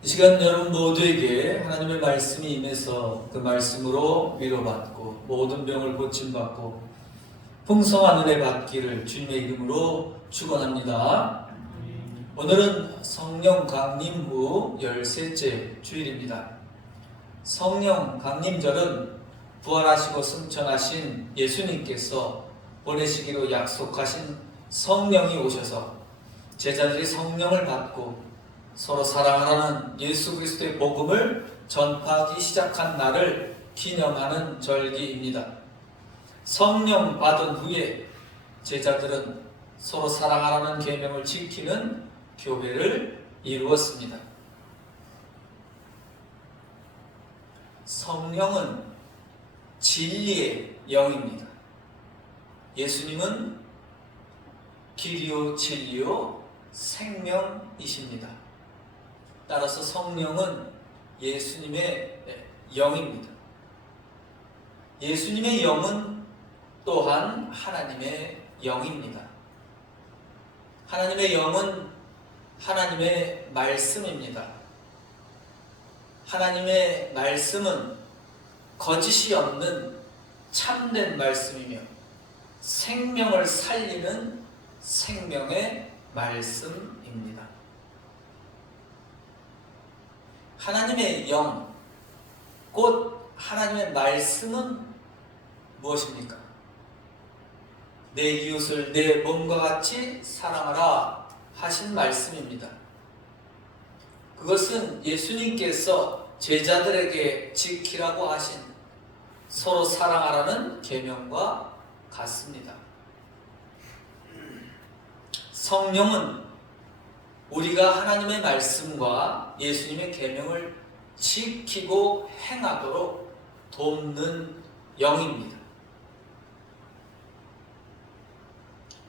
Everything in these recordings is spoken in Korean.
이 시간 여러분 모두에게 하나님의 말씀이 임해서 그 말씀으로 위로받고 모든 병을 고침받고 풍성한 은혜 받기를 주님의 이름으로 축원합니다. 오늘은 성령 강림 후 13째 주일입니다. 성령 강림절은 부활하시고 승천하신 예수님께서 보내시기로 약속하신 성령이 오셔서 제자들이 성령을 받고 서로 사랑하라는 예수 그리스도의 복음을 전파하기 시작한 날을 기념하는 절기입니다. 성령 받은 후에 제자들은 서로 사랑하라는 계명을 지키는 교배를 이루었습니다. 성령은 진리의 영입니다. 예수님은 길이요 진리요 생명이십니다. 따라서 성령은 예수님의 영입니다. 예수님의 영은 또한 하나님의 영입니다. 하나님의 영은 하나님의 말씀입니다. 하나님의 말씀은 거짓이 없는 참된 말씀이며 생명을 살리는 생명의 말씀입니다. 하나님의 영, 곧 하나님의 말씀은 무엇입니까? 내 이웃을 내 몸과 같이 사랑하라 하신 말씀입니다. 그것은 예수님께서 제자들에게 지키라고 하신 서로 사랑하라는 계명과 같습니다. 성령은 우리가 하나님의 말씀과 예수님의 계명을 지키고 행하도록 돕는 영입니다.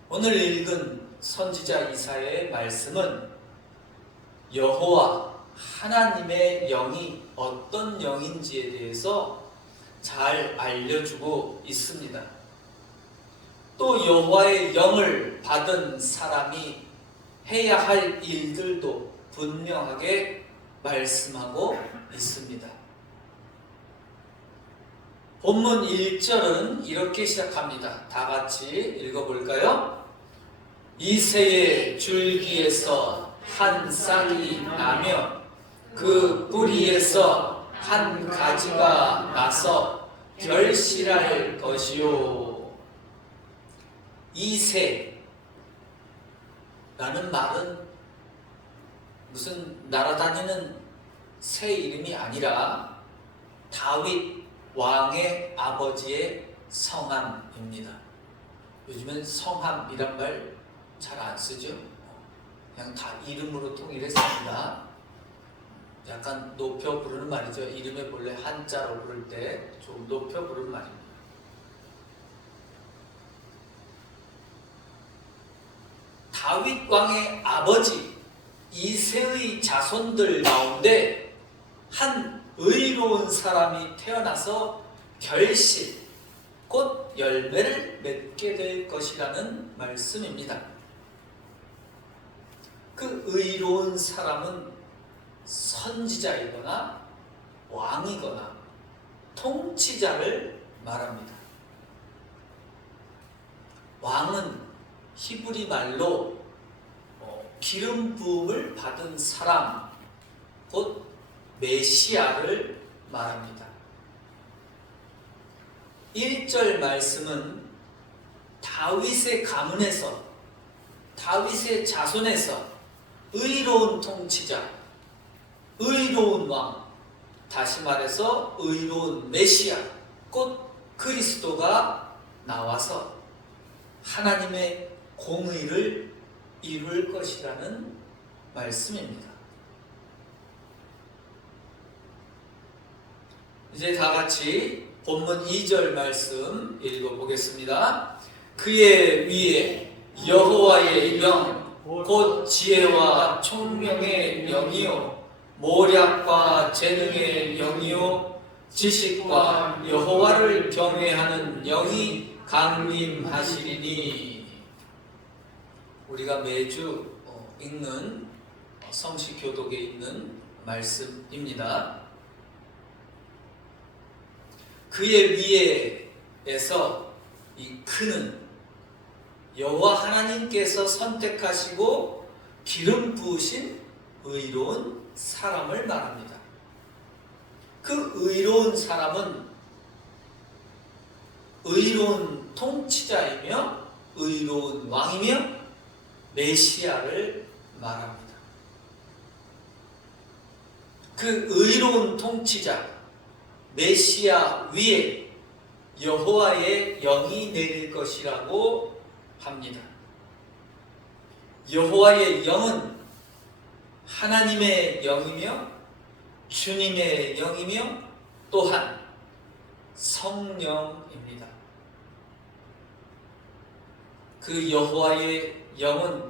오늘 읽은 선지자 이사야의 말씀은 여호와 하나님의 영이 어떤 영인지에 대해서 잘 알려주고 있습니다. 또 여호와의 영을 받은 사람이 해야 할 일들도 분명하게 말씀하고 있습니다. 본문 1절은 이렇게 시작합니다. 다 같이 읽어볼까요? 이새의 줄기에서 한 싹이 나며 그 뿌리에서 한 가지가 나서 결실할 것이요. 이새 라는 말은 무슨 날아다니는 새 이름이 아니라 다윗 왕의 아버지의 성함입니다. 요즘엔 성함이란 말 잘 안 쓰죠. 그냥 다 이름으로 통일했습니다. 약간 높여 부르는 말이죠. 이름에 본래 한자로 부를 때 좀 높여 부르는 말입니다. 다윗 왕의 아버지 이새의 자손들 가운데 한 의로운 사람이 태어나서 결실, 곧 열매를 맺게 될 것이라는 말씀입니다. 그 의로운 사람은 선지자이거나 왕이거나 통치자를 말합니다. 왕은 히브리 말로 기름 부음을 받은 사람, 곧 메시아를 말합니다. 1절 말씀은 다윗의 가문에서, 다윗의 자손에서 의로운 통치자, 의로운 왕, 다시 말해서 의로운 메시아, 곧 그리스도가 나와서 하나님의 공의를 이룰 것이라는 말씀입니다. 이제 다 같이 본문 2절 말씀 읽어보겠습니다. 그의 위에 여호와의 영, 곧 지혜와 총명의 영이요 모략과 재능의 영이요 지식과 여호와를 경외하는 영이 강림하시리니. 우리가 매주 읽는 성시교독에 있는 말씀입니다. 그의 위에서 이 그는 여호와 하나님께서 선택하시고 기름 부으신 의로운 사람을 말합니다. 그 의로운 사람은 의로운 통치자이며 의로운 왕이며 메시아를 말합니다. 그 의로운 통치자 메시아 위에 여호와의 영이 내릴 것이라고 합니다. 여호와의 영은 하나님의 영이며 주님의 영이며 또한 성령입니다. 그 여호와의 영은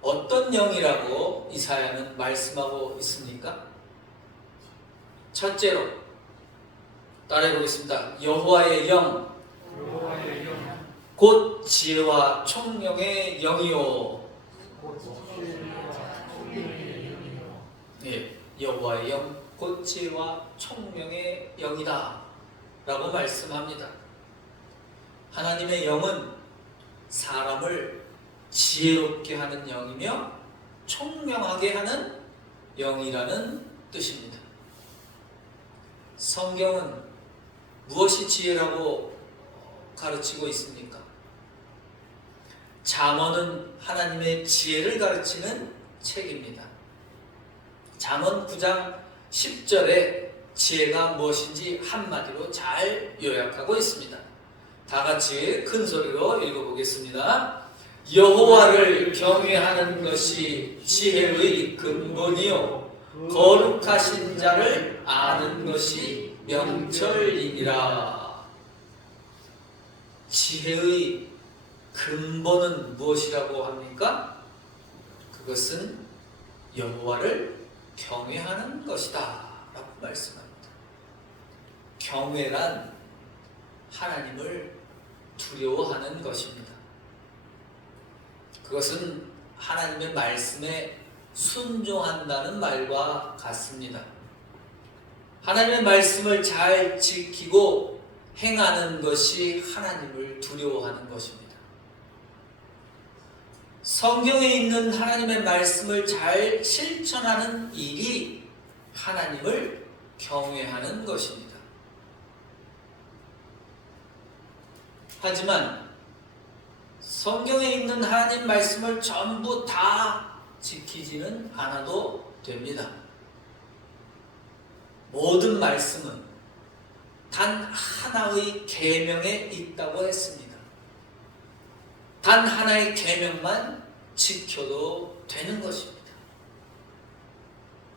어떤 영이라고 이사야는 말씀하고 있습니까? 첫째로 따라해 보겠습니다. 여호와의 영, 곧 지혜와 총명의 영이요. 예, 여호와의 영, 곧 지혜와 총명의 영이다 라고 말씀합니다. 하나님의 영은 사람을 지혜롭게 하는 영이며 총명하게 하는 영이라는 뜻입니다. 성경은 무엇이 지혜라고 가르치고 있습니까? 잠언은 하나님의 지혜를 가르치는 책입니다. 잠언 9장 10절에 지혜가 무엇인지 한마디로 잘 요약하고 있습니다. 다 같이 큰 소리로 읽어보겠습니다. 여호와를 경외하는 것이 지혜의 근본이요 거룩하신 자를 아는 것이 명철이니라. 지혜의 근본은 무엇이라고 합니까? 그것은 여호와를 경외하는 것이다 라고 말씀합니다. 경외란 하나님을 두려워하는 것입니다. 그것은 하나님의 말씀에 순종한다는 말과 같습니다. 하나님의 말씀을 잘 지키고 행하는 것이 하나님을 두려워하는 것입니다. 성경에 있는 하나님의 말씀을 잘 실천하는 일이 하나님을 경외하는 것입니다. 하지만 성경에 있는 하나님 말씀을 전부 다 지키지는 않아도 됩니다. 모든 말씀은 단 하나의 계명에 있다고 했습니다. 단 하나의 계명만 지켜도 되는 것입니다.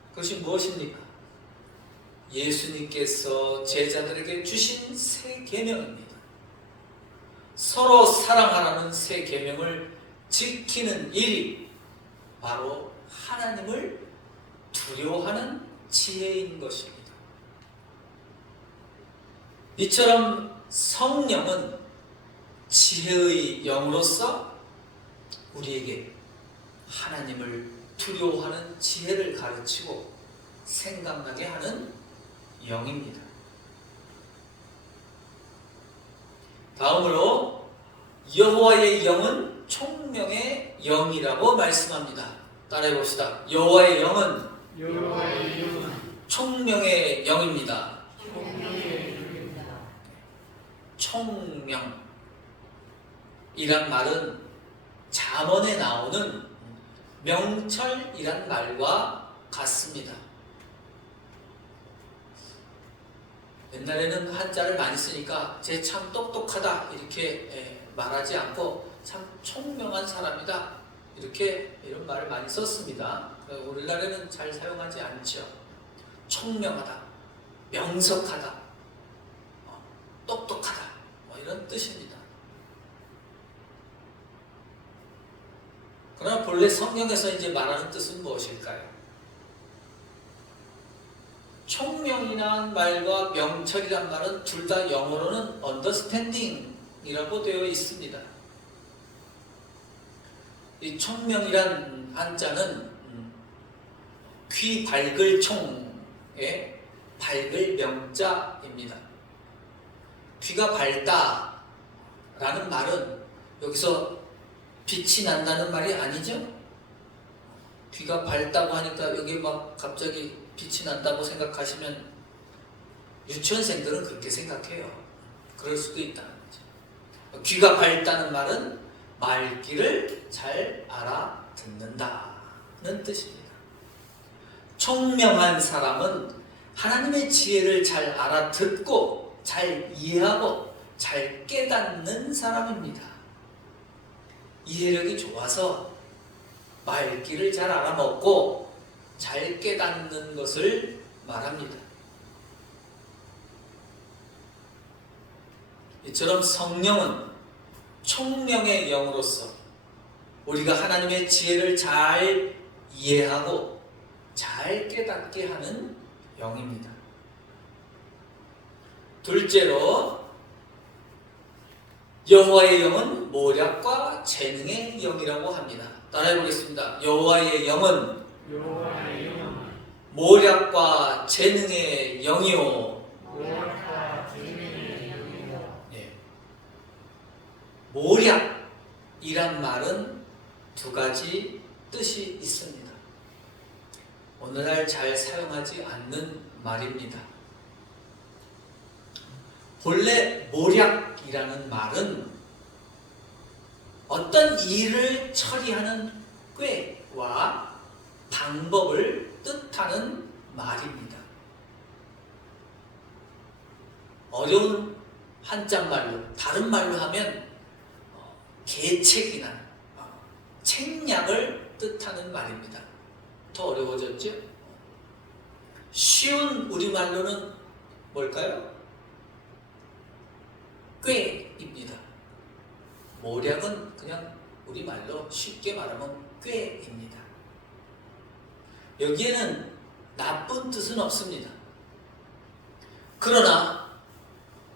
그것이 무엇입니까? 예수님께서 제자들에게 주신 새 계명입니다. 서로 사랑하라는 새 계명을 지키는 일이 바로 하나님을 두려워하는 지혜인 것입니다. 이처럼 성령은 지혜의 영으로서 우리에게 하나님을 두려워하는 지혜를 가르치고 생각나게 하는 영입니다. 다음으로 여호와의 영은 총명의 영이라고 말씀합니다. 따라해 봅시다. 여호와의 영은 총명의 영입니다. 총명이란 말은 잠언에 나오는 명철이란 말과 같습니다. 옛날에는 한자를 많이 쓰니까 쟤 참 똑똑하다 이렇게 말하지 않고 참 총명한 사람이다 이렇게 이런 말을 많이 썼습니다. 오늘날에는 잘 사용하지 않죠. 총명하다, 명석하다, 똑똑하다 이런 뜻입니다. 그러나 본래 성경에서 이제 말하는 뜻은 무엇일까요? 총명이라는 말과 명철이란 말은 둘 다 영어로는 understanding이라고 되어 있습니다. 이 총명이란 한자는 귀 밝을 총의 밝을 명자입니다. 귀가 밝다라는 말은 여기서 빛이 난다는 말이 아니죠. 귀가 밝다고 하니까 여기 막 갑자기 빛이 난다고 생각하시면 유치원생들은 그렇게 생각해요. 그럴 수도 있다는 거죠. 귀가 밝다는 말은 말귀를 잘 알아듣는다는 뜻입니다. 총명한 사람은 하나님의 지혜를 잘 알아듣고 잘 이해하고 잘 깨닫는 사람입니다. 이해력이 좋아서 말귀를 잘 알아먹고 잘 깨닫는 것을 말합니다. 이처럼 성령은 총명의 영으로서 우리가 하나님의 지혜를 잘 이해하고 잘 깨닫게 하는 영입니다. 둘째로 여호와의 영은 모략과 재능의 영이라고 합니다. 따라해 보겠습니다. 여호와의 영은 모략과 재능의 영이요. 모략이란 말은 두 가지 뜻이 있습니다. 오늘날 잘 사용하지 않는 말입니다. 본래 모략이라는 말은 어떤 일을 처리하는 꾀와 방법을 뜻하는 말입니다. 어려운 한자말로, 다른 말로 하면 계책이나 책략을 뜻하는 말입니다. 더 어려워졌죠? 쉬운 우리말로는 뭘까요? 꾀입니다. 모략은 그냥 우리말로 쉽게 말하면 꾀입니다. 여기에는 나쁜 뜻은 없습니다. 그러나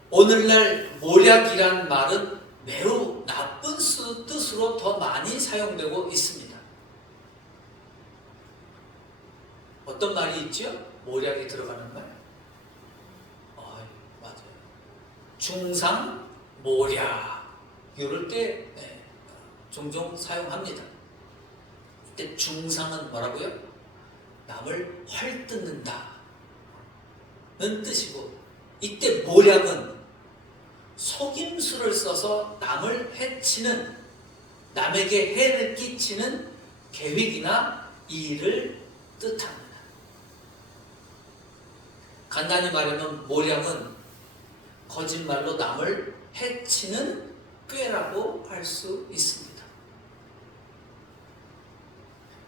오늘날 모략이란 말은 매우 나쁜 뜻으로 더 많이 사용되고 있습니다. 어떤 말이 있죠? 모략이 들어가는 말? 맞아요. 중상 모략. 이럴 때 종종 사용합니다. 이때 중상은 뭐라고요? 남을 헐뜯는다 는 뜻이고, 이때 모략은 속임수를 써서 남을 해치는, 남에게 해를 끼치는 계획이나 일을 뜻합니다. 간단히 말하면 모략은 거짓말로 남을 해치는 꾀라고 할 수 있습니다.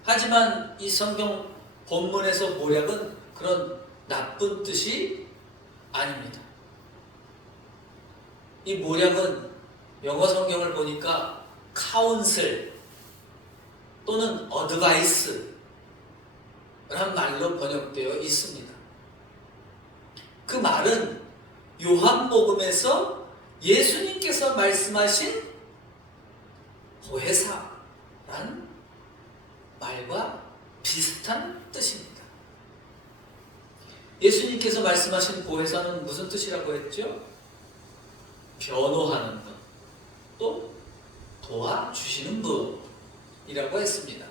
하지만 이 성경 본문에서 모략은 그런 나쁜 뜻이 아닙니다. 이 모략은 영어 성경을 보니까 카운슬 또는 어드바이스 란 말로 번역되어 있습니다. 그 말은 요한복음에서 예수님께서 말씀하신 보혜사란 말과 비슷한 뜻입니다. 예수님께서 말씀하신 보혜사는 무슨 뜻이라고 했죠? 변호하는 분, 또 도와주시는 분이라고 했습니다.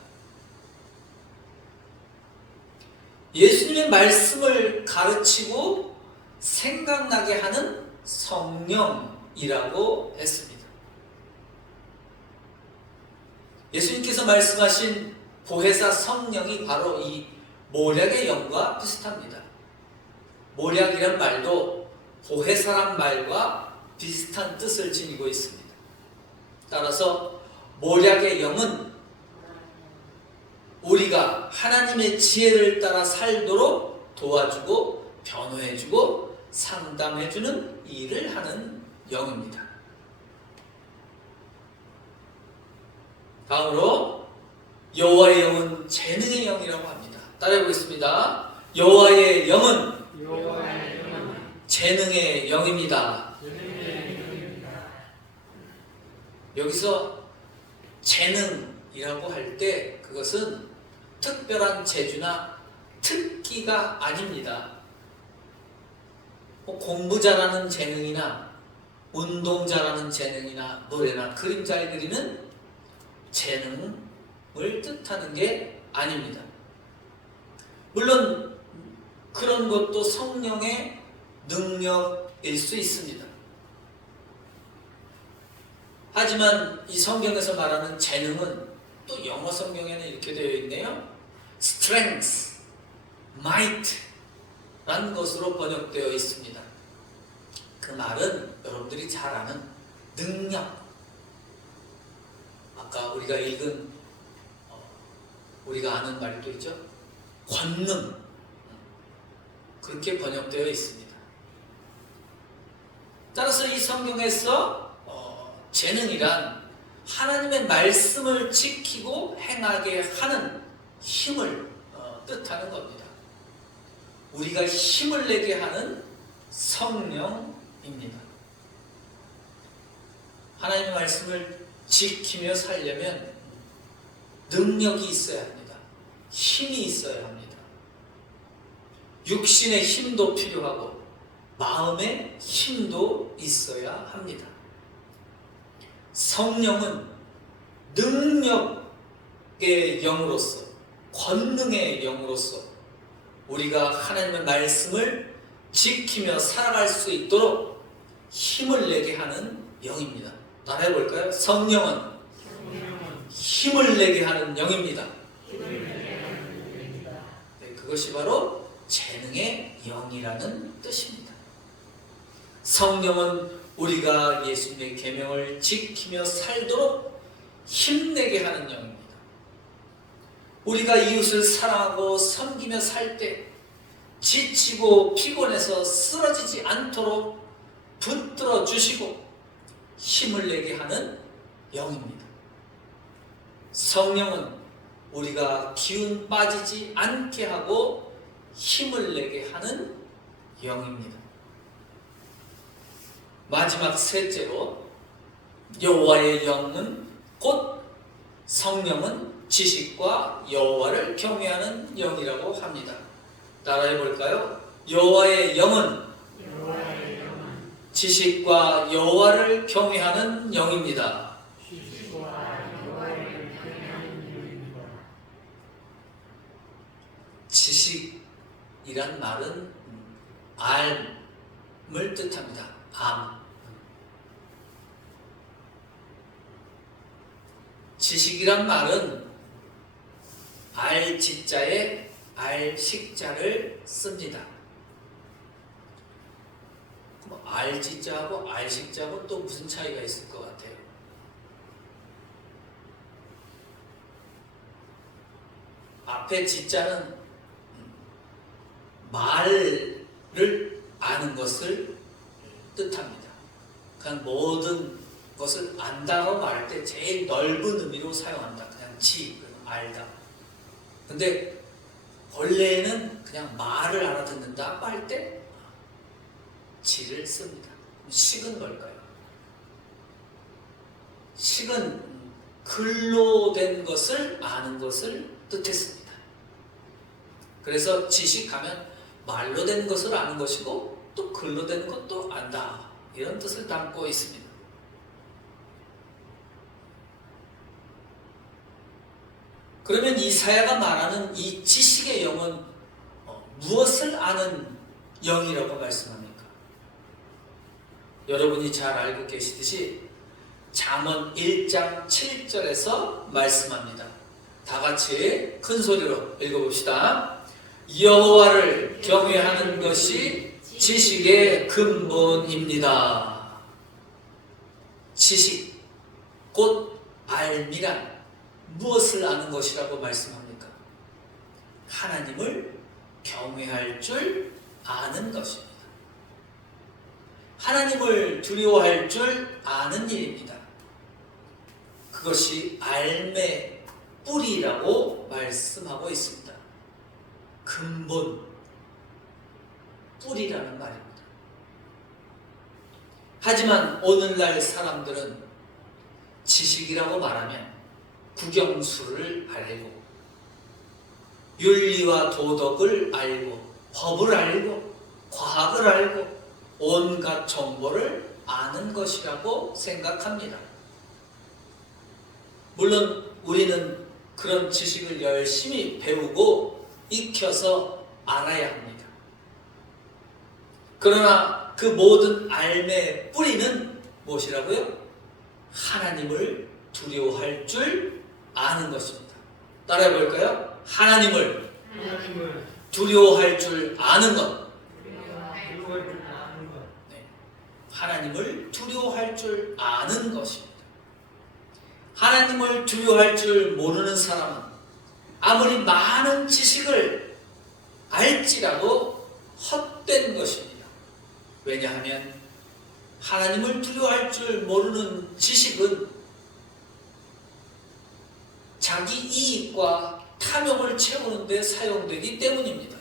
예수님의 말씀을 가르치고 생각나게 하는 성령이라고 했습니다. 예수님께서 말씀하신 보혜사 성령이 바로 이 모략의 영과 비슷합니다. 모략이란 말도 보혜사란 말과 비슷한 뜻을 지니고 있습니다. 따라서 모략의 영은 우리가 하나님의 지혜를 따라 살도록 도와주고 변호해주고 상담해주는 일을 하는 영입니다. 다음으로 여호와의 영은 재능의 영이라고 합니다. 따라해보겠습니다. 여호와의 영은 재능의 영입니다. 여기서 재능이라고 할 때 그것은 특별한 재주나 특기가 아닙니다. 공부 잘하는 재능이나 운동 잘하는 재능이나 노래나 그림 잘 그리는 재능을 뜻하는 게 아닙니다. 물론 그런 것도 성령의 능력일 수 있습니다. 하지만 이 성경에서 말하는 재능은 또 영어 성경에는 이렇게 되어 있네요. strength, might 라는 것으로 번역되어 있습니다. 그 말은 여러분들이 잘 아는 능력, 아까 우리가 읽은 우리가 아는 말도 있죠. 권능, 그렇게 번역되어 있습니다. 따라서 이 성경에서 재능이란 하나님의 말씀을 지키고 행하게 하는 힘을 뜻하는 겁니다. 우리가 힘을 내게 하는 성령입니다. 하나님의 말씀을 지키며 살려면 능력이 있어야 합니다. 힘이 있어야 합니다. 육신의 힘도 필요하고 마음의 힘도 있어야 합니다. 성령은 능력의 영으로서, 권능의 영으로서 우리가 하나님의 말씀을 지키며 살아갈 수 있도록 힘을 내게 하는 영입니다. 따라해 볼까요? 성령은 힘을 내게 하는 영입니다. 네, 그것이 바로 재능의 영이라는 뜻입니다. 성령은 우리가 예수님의 계명을 지키며 살도록 힘내게 하는 영입니다. 우리가 이웃을 사랑하고 섬기며 살 때 지치고 피곤해서 쓰러지지 않도록 붙들어 주시고 힘을 내게 하는 영입니다. 성령은 우리가 기운 빠지지 않게 하고 힘을 내게 하는 영입니다. 마지막 셋째로 여호와의 영은 곧 성령은 지식과 여호와를 경외하는 영이라고 합니다. 따라해 볼까요? 여호와의 영은 지식과 여호와를 경외하는 영입니다. 지식이란 말은 암을 뜻합니다. 암. 지식이란 말은 알지자에 알식자를 씁니다. 알지자하고 알식자하고 또 무슨 차이가 있을 것 같아요? 앞에 지자는 말을 아는 것을 뜻합니다. 그냥 모든 것을 안다고 말할 때 제일 넓은 의미로 사용한다. 그냥 알다. 근데 원래는 그냥 말을 알아듣는다고 할 때 지를 씁니다. 식은 뭘까요? 식은 글로 된 것을 아는 것을 뜻했습니다. 그래서 지식하면 말로 된 것을 아는 것이고 또 글로 된 것도 안다. 이런 뜻을 담고 있습니다. 그러면 이사야가 말하는 이 지식의 영은 무엇을 아는 영이라고 말씀합니까? 여러분이 잘 알고 계시듯이 잠언 1장 7절에서 말씀합니다. 다 같이 큰 소리로 읽어봅시다. 여호와를 경외하는 것이 지식의 근본입니다. 지식, 곧 알미란 무엇을 아는 것이라고 말씀합니까? 하나님을 경외할 줄 아는 것입니다. 하나님을 두려워할 줄 아는 일입니다. 그것이 알의 뿌리라고 말씀하고 있습니다. 근본, 뿌리라는 말입니다. 하지만 오늘날 사람들은 지식이라고 말하면 국영수를 알고 윤리와 도덕을 알고, 법을 알고, 과학을 알고, 온갖 정보를 아는 것이라고 생각합니다. 물론 우리는 그런 지식을 열심히 배우고 익혀서 알아야 합니다. 그러나 그 모든 알매의 뿌리는 무엇이라고요? 하나님을 두려워할 줄 아는 것입니다. 따라해 볼까요? 하나님을 두려워할 줄 아는 것. 네. 하나님을 두려워할 줄 아는 것입니다. 하나님을 두려워할 줄 모르는 사람은 아무리 많은 지식을 알지라도 헛된 것입니다. 왜냐하면 하나님을 두려워할 줄 모르는 지식은 자기 이익과 탐욕을 채우는 데 사용되기 때문입니다.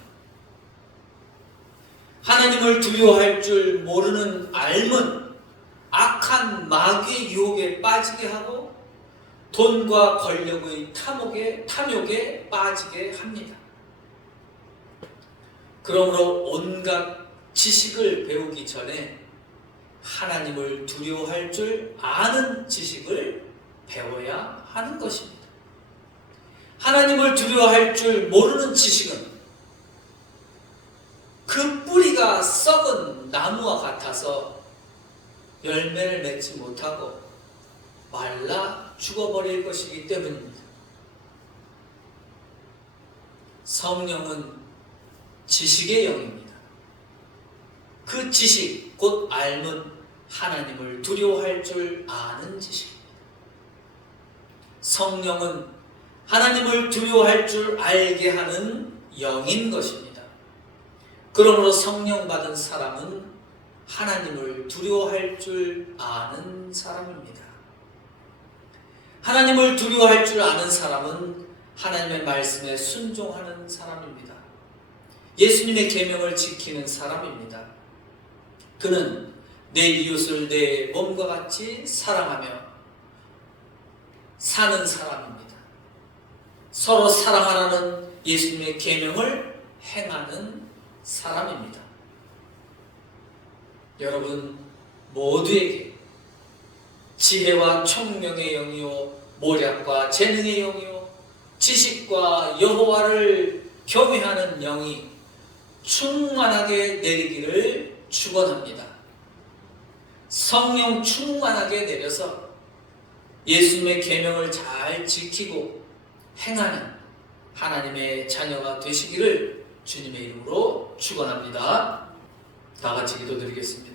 하나님을 두려워할 줄 모르는 알은 악한 마귀의 유혹에 빠지게 하고 돈과 권력의 탐욕에 빠지게 합니다. 그러므로 온갖 지식을 배우기 전에 하나님을 두려워할 줄 아는 지식을 배워야 하는 것입니다. 하나님을 두려워할 줄 모르는 지식은 그 뿌리가 썩은 나무와 같아서 열매를 맺지 못하고 말라 죽어버릴 것이기 때문입니다. 성령은 지식의 영입니다. 그 지식, 곧 알은 하나님을 두려워할 줄 아는 지식입니다. 성령은 하나님을 두려워할 줄 알게 하는 영인 것입니다. 그러므로 성령 받은 사람은 하나님을 두려워할 줄 아는 사람입니다. 하나님을 두려워할 줄 아는 사람은 하나님의 말씀에 순종하는 사람입니다. 예수님의 계명을 지키는 사람입니다. 그는 내 이웃을 내 몸과 같이 사랑하며 사는 사람입니다. 서로 사랑하라는 예수님의 계명을 행하는 사람입니다. 여러분 모두에게 지혜와 총명의 영이요 모략과 재능의 영이요 지식과 여호와를 경외하는 영이 충만하게 내리기를 축원합니다. 성령 충만하게 내려서 예수님의 계명을 잘 지키고 행하는 하나님의 자녀가 되시기를 주님의 이름으로 축원합니다. 다 같이 기도드리겠습니다.